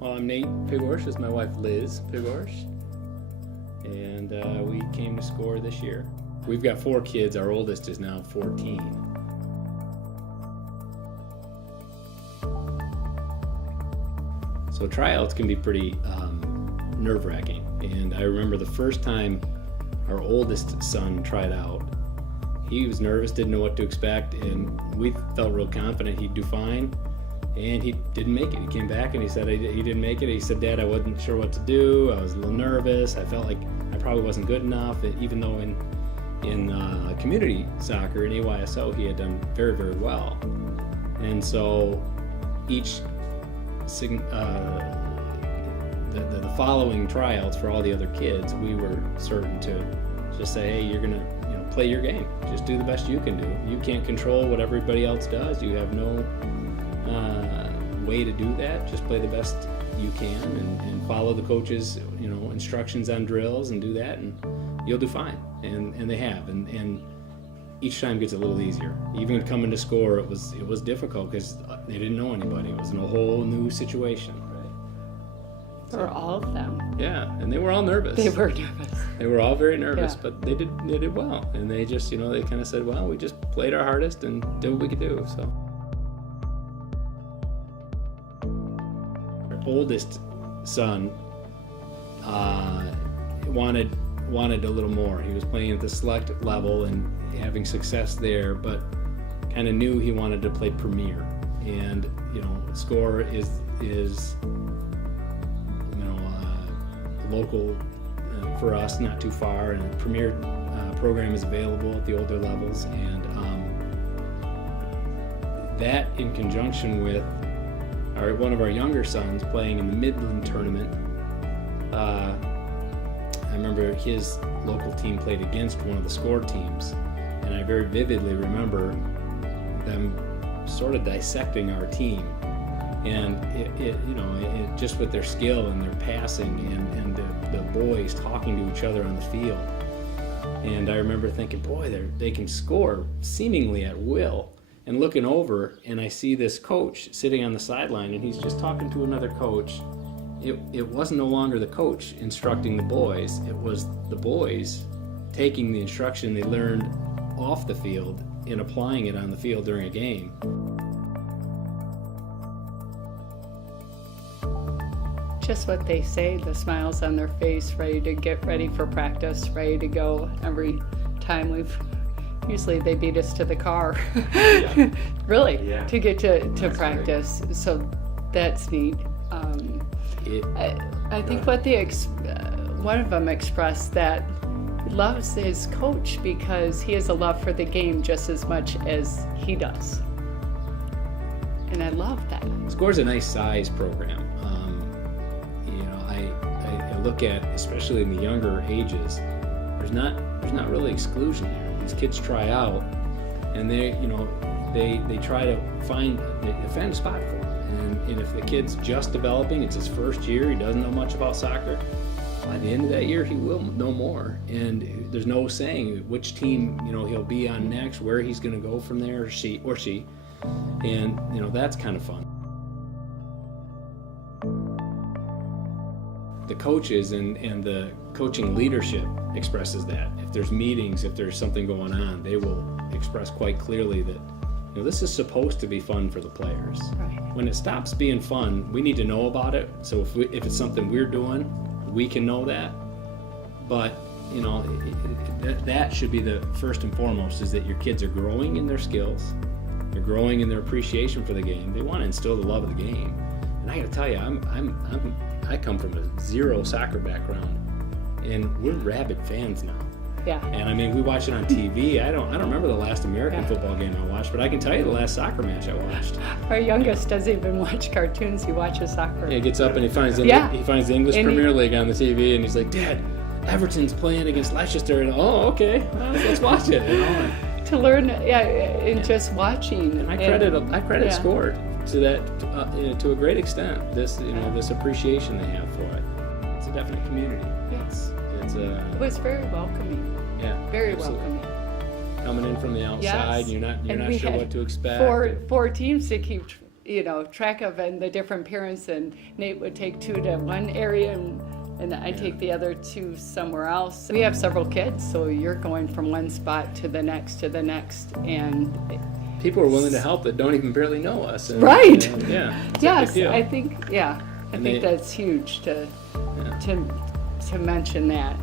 Well, I'm Nate Pigorsh. This is my wife Liz Pigorsh, and we came to SCOR this year. We've got 4 kids. Our oldest is now 14. So tryouts can be pretty nerve-wracking, and I remember the first time our oldest son tried out. He was nervous, didn't know what to expect, and we felt real confident he'd do fine. And he didn't make it. He came back and he said he didn't make it. He said, "Dad, I wasn't sure what to do. I was a little nervous. I felt like I probably wasn't good enough." Even though in community soccer in AYSO he had done very, very well. And so each the following tryouts for all the other kids, we were certain to just say, "Hey, you're gonna play your game. Just do the best you can do. You can't control what everybody else does. You have no way to do that. Just play the best you can and follow the coach's instructions on drills and do that, and you'll do fine." And they have, and each time gets a little easier. Even coming to SCOR, it was difficult because they didn't know anybody. It was a whole new situation. For all of them. Yeah, and they were all nervous. They were nervous. They were all very nervous, Yeah. but they did well, and they just they kind of said, "Well, we just played our hardest and did what we could do." So. Oldest son wanted a little more. He was playing at the select level and having success there, but kind of knew he wanted to play Premier. And SCOR is local for us, not too far, and a Premier program is available at the older levels, and that in conjunction with one of our younger sons playing in the Midland tournament. I remember his local team played against one of the SCOR teams, and I very vividly remember them sort of dissecting our team, and it just with their skill and their passing and the boys talking to each other on the field. And I remember thinking, boy, they can score seemingly at will. And looking over, and I see this coach sitting on the sideline, and he's just talking to another coach. It wasn't no longer the coach instructing the boys. It was the boys taking the instruction they learned off the field and applying it on the field during a game. Just what they say, the smiles on their face, ready to get ready for practice, ready to go every time usually they beat us to the car, Yeah. really, Yeah. to get to That's practice. Great. So that's neat. I think what one of them expressed that he loves his coach because he has a love for the game just as much as he does. And I love that. SCOR's a nice size program. I look at, especially in the younger ages, there's not really exclusion there. These kids try out, and they try to find a spot for him. And if the kid's just developing, it's his first year, he doesn't know much about soccer, by the end of that year he will know more. And there's no saying which team he'll be on next, where he's going to go from there, or she. And that's kind of fun. The coaches and the coaching leadership expresses that. If there's meetings, if there's something going on, they will express quite clearly that this is supposed to be fun for the players. Right. When it stops being fun, we need to know about it. So if it's something we're doing, we can know that. But that should be the first and foremost, is that your kids are growing in their skills, they're growing in their appreciation for the game. They want to instill the love of the game. And I got to tell you, I come from a zero soccer background, and we're rabid fans now. Yeah. And we watch it on TV. I don't remember the last American football game I watched, but I can tell you the last soccer match I watched. Our youngest doesn't even watch cartoons; he watches soccer. Yeah, he gets up and he finds the English Premier League on the TV, and he's like, "Dad, Everton's playing against Leicester." And okay, well, let's watch it. To learn, just watching. And I credit SCOR to that to a great extent. This appreciation they have for it. It's a definite community. Yes. It was very welcoming. Yeah. Very absolutely. welcoming. Coming in from the outside, Yes. you're not sure what to expect. Four teams to keep track of, and the different parents, and Nate would take 2 to one area and I take the other 2 somewhere else. We have several kids, so you're going from one spot to the next, and people are willing to help that don't even barely know us. And, right. Yeah. It's a Yes, big deal. I think that's huge to mention that.